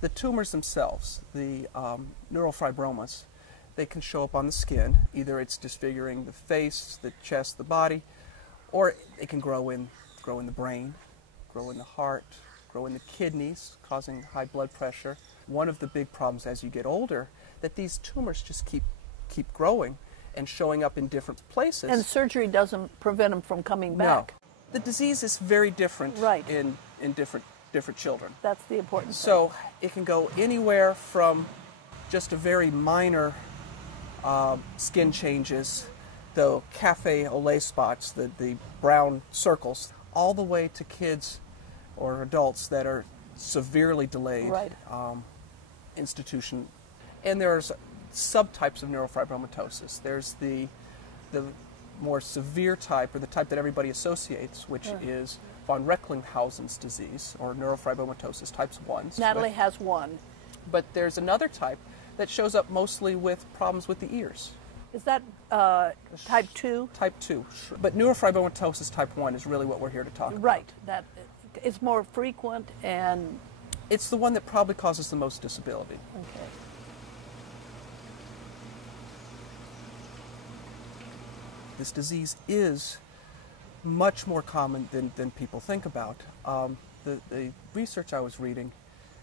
The tumors themselves, the neurofibromas, they can show up on the skin. Either it's disfiguring the face, the chest, the body, or it can grow in the brain, grow in the heart, grow in the kidneys, causing high blood pressure. One of the big problems as you get older, that these tumors just keep growing and showing up in different places. And surgery doesn't prevent them from coming back. No. The disease is very different right. in different children. That's the important thing. So it can go anywhere from just a very minor skin changes, the cafe au lait spots, the brown circles, all the way to kids or adults that are severely delayed right. Institution. And there's subtypes of neurofibromatosis. There's the more severe type, or the type that everybody associates, which is von Recklinghausen's disease, or neurofibromatosis types 1. Natalie has one. But there's another type that shows up mostly with problems with the ears. Is that type 2? Type 2. Sure. But neurofibromatosis type 1 is really what we're here to talk about. Right. That it's more frequent, and it's the one that probably causes the most disability. Okay. This disease is much more common than people think about. The research I was reading,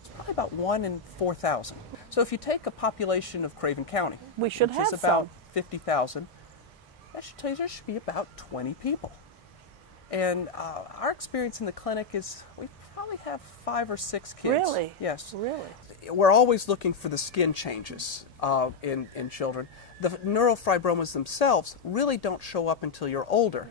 it's probably about 1 in 4,000. So if you take a population of Craven County, we should which have is about some. 50,000, that should tell you there should be about 20 people. And our experience in the clinic is we probably have 5 or 6 kids. Really? Yes. Really? We're always looking for the skin changes in children. The neurofibromas themselves really don't show up until you're older.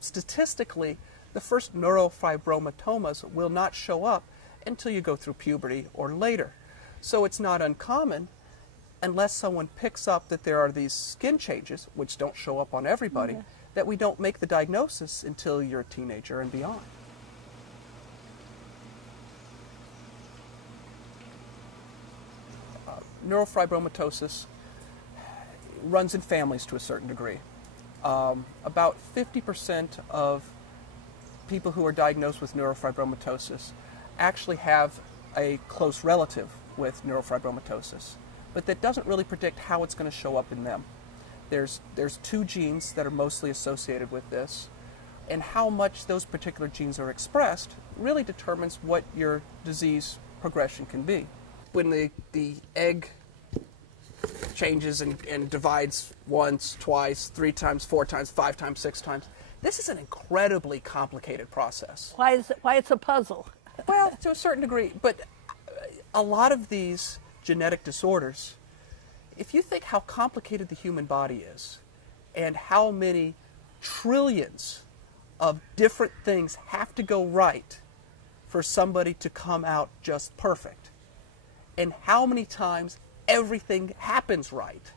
Statistically, the first neurofibromatomas will not show up until you go through puberty or later. So it's not uncommon, unless someone picks up that there are these skin changes, which don't show up on everybody, that we don't make the diagnosis until you're a teenager and beyond. Neurofibromatosis runs in families to a certain degree. About 50% of people who are diagnosed with neurofibromatosis actually have a close relative with neurofibromatosis, but that doesn't really predict how it's going to show up in them. There's 2 genes that are mostly associated with this, and how much those particular genes are expressed really determines what your disease progression can be. When the egg changes and divides once, twice, 3 times, 4 times, 5 times, 6 times, this is an incredibly complicated process. Why it's a puzzle? Well, to a certain degree, but a lot of these genetic disorders, if you think how complicated the human body is and how many trillions of different things have to go right for somebody to come out just perfect, and how many times everything happens right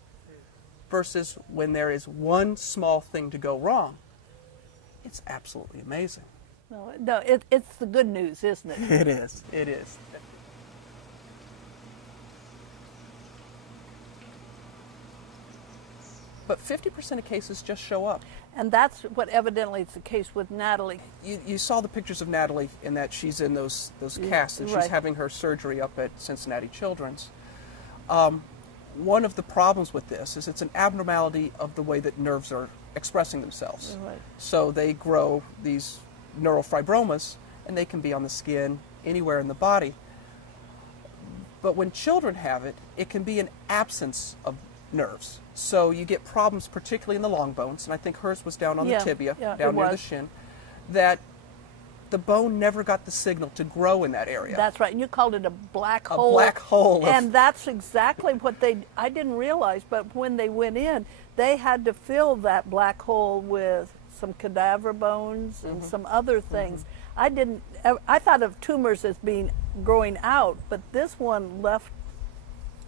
versus when there is one small thing to go wrong, it's absolutely amazing. No, it's the good news, isn't it? It is. It is. But 50% of cases just show up. And that's what evidently is the case with Natalie. You saw the pictures of Natalie in that she's in those casts, and she's having her surgery up at Cincinnati Children's. One of the problems with this is it's an abnormality of the way that nerves are expressing themselves. Right. So they grow these neurofibromas, and they can be on the skin, anywhere in the body. But when children have it, it can be an absence of nerves. So you get problems particularly in the long bones, and I think hers was down on the tibia, down near the shin, that the bone never got the signal to grow in that area. That's right, and you called it a black hole. A black hole. And that's exactly what I didn't realize, but when they went in, they had to fill that black hole with some cadaver bones and some other things. I thought of tumors as being growing out, but this one left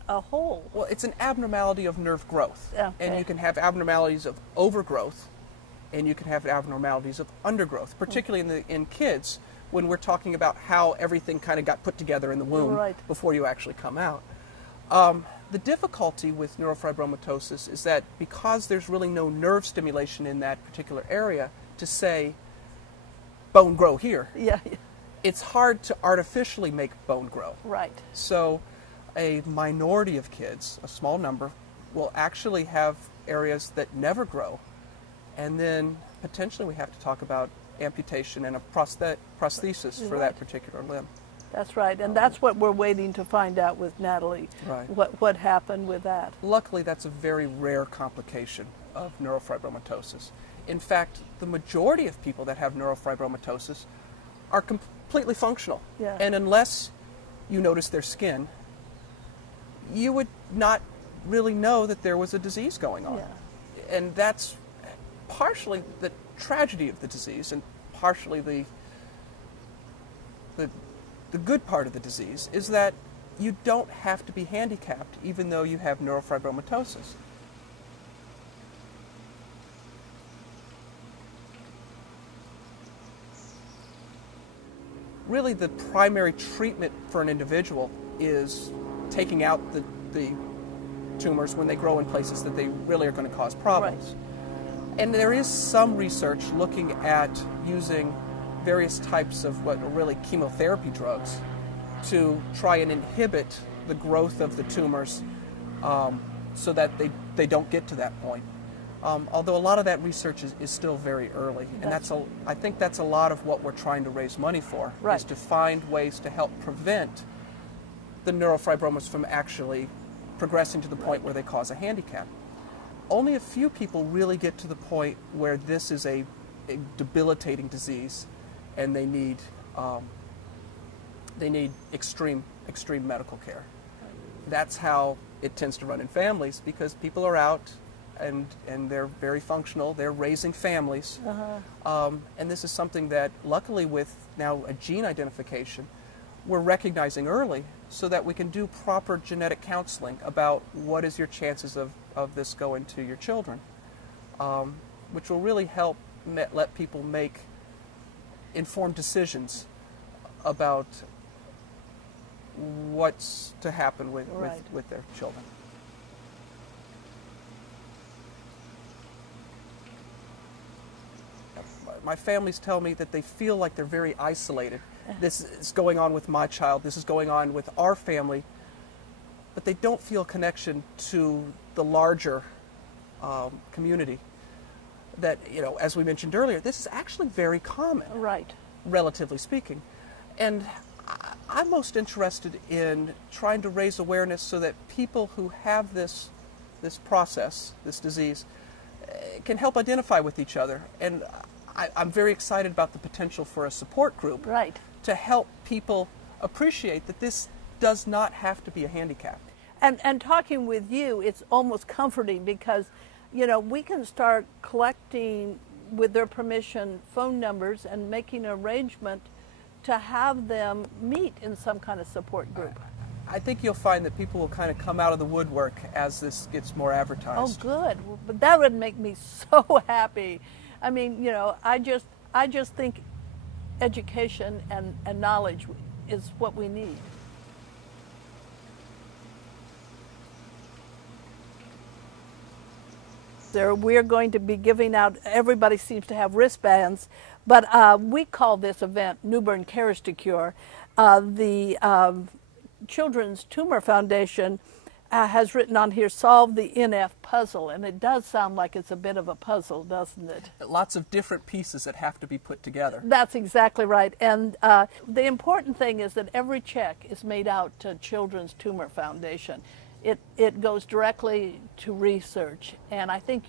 a hole. Well, it's an abnormality of nerve growth. Okay. And you can have abnormalities of overgrowth, and you can have abnormalities of undergrowth, particularly in kids, when we're talking about how everything kind of got put together in the womb before you actually come out. The difficulty with neurofibromatosis is that because there's really no nerve stimulation in that particular area to say, bone grow here, it's hard to artificially make bone grow. Right. So a minority of kids, a small number, will actually have areas that never grow. And then potentially we have to talk about amputation and a prosthesis for that particular limb. That's right, and that's what we're waiting to find out with Natalie, Right. what happened with that. Luckily, that's a very rare complication of neurofibromatosis. In fact, the majority of people that have neurofibromatosis are completely functional. Yeah. And unless you notice their skin, you would not really know that there was a disease going on. Yeah. And that's partially the tragedy of the disease and partially the good part of the disease is that you don't have to be handicapped even though you have neurofibromatosis. Really, the primary treatment for an individual is taking out the tumors when they grow in places that they really are going to cause problems. Right. And there is some research looking at using various types of what are really chemotherapy drugs to try and inhibit the growth of the tumors so that they don't get to that point. Although a lot of that research is still very early, and I think that's a lot of what we're trying to raise money for, right. is to find ways to help prevent the neurofibromas from actually progressing to the point where they cause a handicap. Only a few people really get to the point where this is a debilitating disease and they need extreme medical care. That's how it tends to run in families, because people are out and they're very functional, they're raising families. And this is something that luckily with now a gene identification, we're recognizing early so that we can do proper genetic counseling about what is your chances of this going to your children, which will really help let people make informed decisions about what's to happen with their children. My families tell me that they feel like they're very isolated. This is going on with my child, this is going on with our family, but they don't feel a connection to the larger community. That, as we mentioned earlier, this is actually very common, right, relatively speaking. And I'm most interested in trying to raise awareness so that people who have this process, this disease, can help identify with each other. And I'm very excited about the potential for a support group, right, to help people appreciate that this does not have to be a handicap. And talking with you, it's almost comforting because, we can start collecting, with their permission, phone numbers and making an arrangement to have them meet in some kind of support group. I think you'll find that people will kind of come out of the woodwork as this gets more advertised. Oh, good. But that would make me so happy. I mean, I just think education and knowledge is what we need. We're going to be giving out, everybody seems to have wristbands, but we call this event Newbern Cares to Cure. The Children's Tumor Foundation has written on here, solve the NF puzzle, and it does sound like it's a bit of a puzzle, doesn't it? Lots of different pieces that have to be put together. That's exactly right. And the important thing is that every check is made out to Children's Tumor Foundation. It goes directly to research, and I think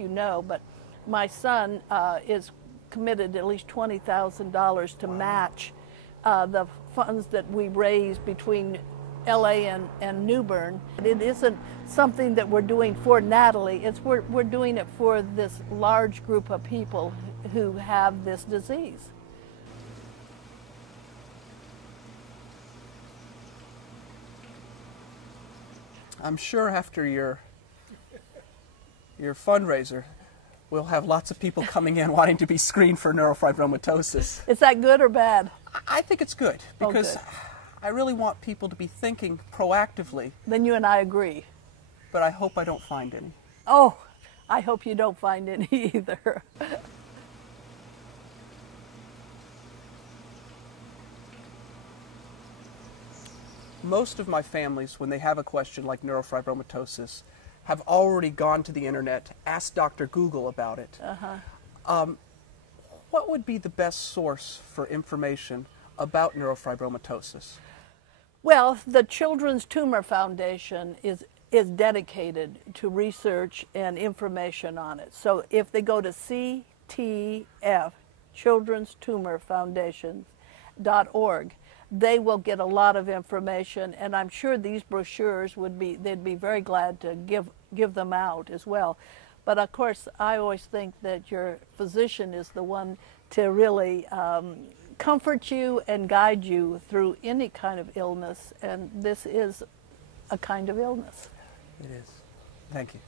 but my son is committed at least $20,000 to match the funds that we raise between LA and New Bern. It isn't something that we're doing for Natalie, we're doing it for this large group of people who have this disease. I'm sure after your fundraiser, we'll have lots of people coming in wanting to be screened for neurofibromatosis. Is that good or bad? I think it's good, because good. I really want people to be thinking proactively. Then you and I agree. But I hope I don't find any. Oh, I hope you don't find any either. most of my families, when they have a question like neurofibromatosis, have already gone to the internet, asked Dr. Google about it. What would be the best source for information about neurofibromatosis? Well, the Children's Tumor Foundation is dedicated to research and information on it. So if they go to CTF, Children's Tumor Foundation.org, they will get a lot of information, and I'm sure these brochures they'd be very glad to give them out as well. But of course, I always think that your physician is the one to really comfort you and guide you through any kind of illness, and this is a kind of illness. It is. Thank you.